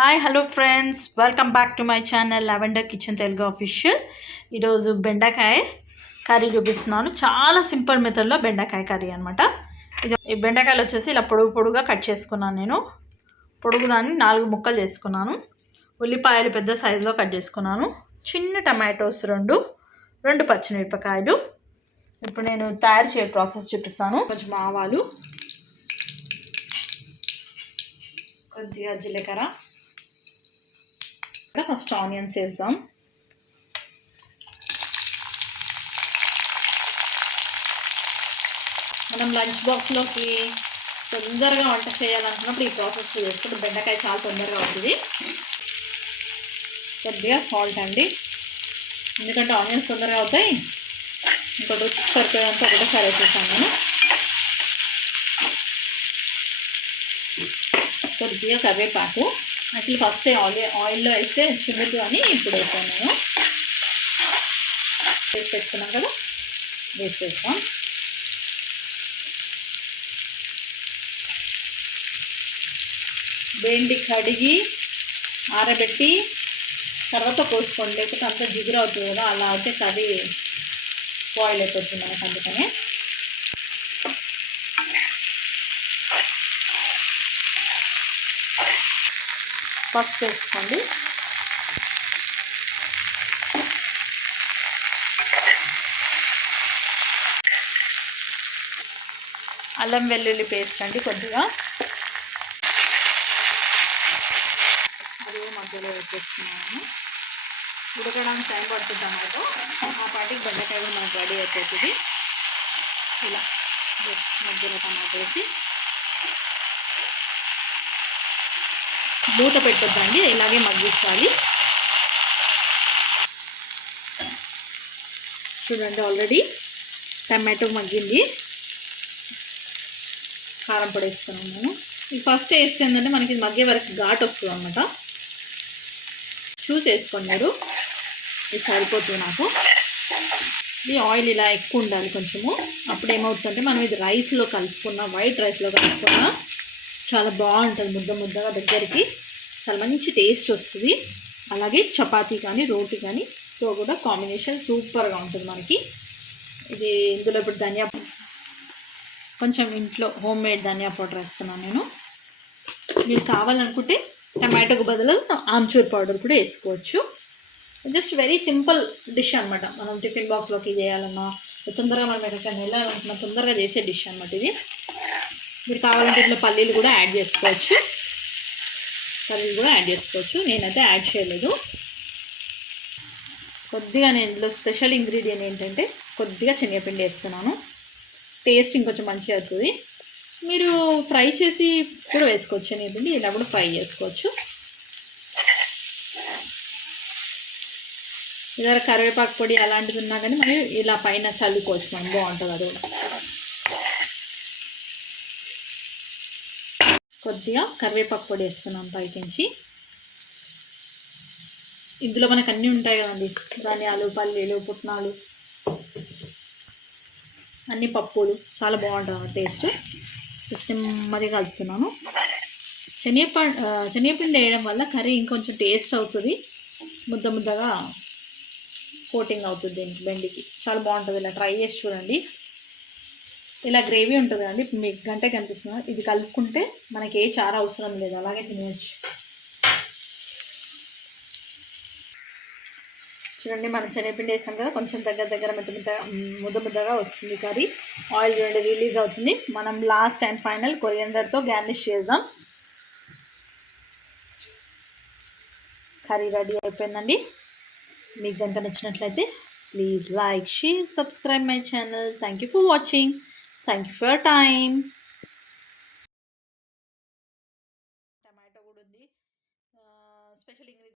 Hi hello friends, welcome back to my channel lavender kitchen Telugu official. ఈరోజు బెండకాయ curry చూపిస్తున్నాను. చాలా సింపుల్ మెథడ్లో బెండకాయ కర్రీ అనమాట. ఇది ఈ బెండకాయలు వచ్చేసి ఇలా పొడుగుగా కట్ చేసుకున్నాను. నేను దాన్ని 4 ముక్కలు చేసుకున్నాను. ఉల్లిపాయలు పెద్ద సైజులో కట్ చేసుకున్నాను. చిన్న టమాటోస్ 2 పచ్చిమిరపకాయలు. ఇప్పుడు నేను తయారు చేయ ప్రాసెస్ చూపిస్తాను. కొంచెం ఆవాలు, కొద్దిగా జీలకర్ర, ఫస్ట్ ఆనియన్స్ వేద్దాం. మనం లంచ్ బాక్స్లోకి తొందరగా వంట చేయాలనుకున్నప్పుడు ఈ ప్రాసెస్ చేసుకుంటే బెండకాయ చాలా తొందరగా అవుతుంది. కొద్దిగా సాల్ట్ అండి, ఎందుకంటే ఆనియన్స్ తొందరగా అవుతాయి. ఇంకోటి ఉప్పు సరిపోయేంత ఒకటేసారి వేసేసాను నేను. కొద్దిగా కరివేపాకు, యాక్చువల్లీ ఫస్ట్ ఆయిల్లో వేస్తే చిమ్ముతు అని ఇప్పుడు వేసాను నేను. వేసి పెట్టుకున్నాం కదా, వేసేస్తాం. బెండి కడిగి ఆరబెట్టి తర్వాత కోసుకోండి, లేకపోతే అంత జిగురు అవుతుంది కదా, అలా అయితే కర్రీ బాయిల్ అయిపోతుంది మనకు. అందుకనే పసుపు వేసుకోండి. అల్లం వెల్లుల్లి పేస్ట్ అండి కొద్దిగా, అదే మధ్యలో వేసేస్తున్నాను. ఉడకడానికి టైం పడుతుంది టమాటో. ఆ పాటికి బెండకాయ కూడా మనకు రెడీ అయిపోతుంది. ఇలా మధ్యలో టమాటో వేసి మూత పెట్టొద్దండి, ఇలాగే మగ్గించాలి. చూడండి, ఆల్రెడీ టమాటో మగ్గింది. కారం పొడి వేస్తున్నాను నేను. ఇది ఫస్ట్ వేస్తే ఏంటంటే మనకి మగ్గే వరకు ఘాట్ వస్తుంది అన్నమాట. చూసి వేసుకోండి మీరు, ఇది సరిపోతుంది నాకు. ఇది ఆయిల్ ఇలా ఎక్కువ ఉండాలి కొంచెము. అప్పుడు ఏమవుతుందంటే మనం ఇది రైస్లో కలుపుకున్న, వైట్ రైస్లో కలుపుకున్న చాలా బాగుంటుంది. ముద్దగా దగ్గరికి చాలా మంచి టేస్ట్ వస్తుంది. అలాగే చపాతీ కానీ రోటీ కానీ తో కూడా కాంబినేషన్ సూపర్గా ఉంటుంది మనకి. ఇది ఇందులో ఇప్పుడు ధనియా, కొంచెం ఇంట్లో హోమ్ మేడ్ ధనియా పౌడర్ వేస్తున్నాను నేను. మీరు కావాలనుకుంటే టమాటోకు బదులు ఆమ్చూర్ పౌడర్ కూడా వేసుకోవచ్చు. జస్ట్ వెరీ సింపుల్ డిష్ అనమాట. మనం టిఫిన్ బాక్స్లోకి చేయాలన్నా, తొందరగా మనం ఎక్కడికైనా వెళ్ళాలనుకున్నా తొందరగా చేసే డిష్ అనమాట ఇది. మీరు కావాలంటే ఇంట్లో పల్లీలు కూడా యాడ్ చేసుకోవచ్చు. నేనైతే యాడ్ చేయలేదు. కొద్దిగా నేను ఇందులో స్పెషల్ ఇంగ్రీడియంట్ ఏంటంటే కొద్దిగా శనగపిండి వేస్తున్నాను. టేస్ట్ ఇంకొంచెం మంచిగా అవుతుంది. మీరు ఫ్రై చేసి కూడా వేసుకోవచ్చు శనగపిండి, ఇలా కూడా ఫ్రై చేసుకోవచ్చు. ఇదే కరివేపాకు పొడి అలాంటిది ఉన్నా కానీ మనం ఇలా పైన చల్లుకోవచ్చు, మనం బాగుంటుంది అది కూడా. కొద్దిగా కరివేపాకు పొడి వేస్తున్నాను పైకించి. ఇందులో మనకు అన్నీ ఉంటాయి కదండి, ధనియాలు, పల్లీలు, పుట్నాలు, అన్ని పప్పులు, చాలా బాగుంటుంది టేస్ట్. సిస్టమ్ మరి కలుపుతున్నాను. శనగపిండి వేయడం వల్ల కర్రీ ఇంకొంచెం టేస్ట్ అవుతుంది, ముద్దగా కోటింగ్ అవుతుంది దీనికి, బెండికి చాలా బాగుంటుంది. ఇలా ట్రై చేసి చూడండి. ఇలా గ్రేవీ ఉంటుంది కదండి, మీకు గంటకి కనిపిస్తుంది. ఇది కలుపుకుంటే మనకి ఏ చారు అవసరం లేదు, అలాగే తినవచ్చు. చూడండి, మనం శనగపిండి వేసాం కదా, కొంచెం దగ్గర ముద్దగా వస్తుంది కర్రీ. ఆయిల్ చూడండి రిలీజ్ అవుతుంది. మనం లాస్ట్ అండ్ ఫైనల్ కొరియండర్తో గార్నిష్ చేద్దాం. కర్రీ రెడీ అయిపోయిందండి. మీకు కనుక నచ్చినట్లయితే please like, share, subscribe my channel. Thank you for watching. Thank you for your time. Tomato కూడా ఉంది, స్పెషల్ ఇంగ్రీడియంట్.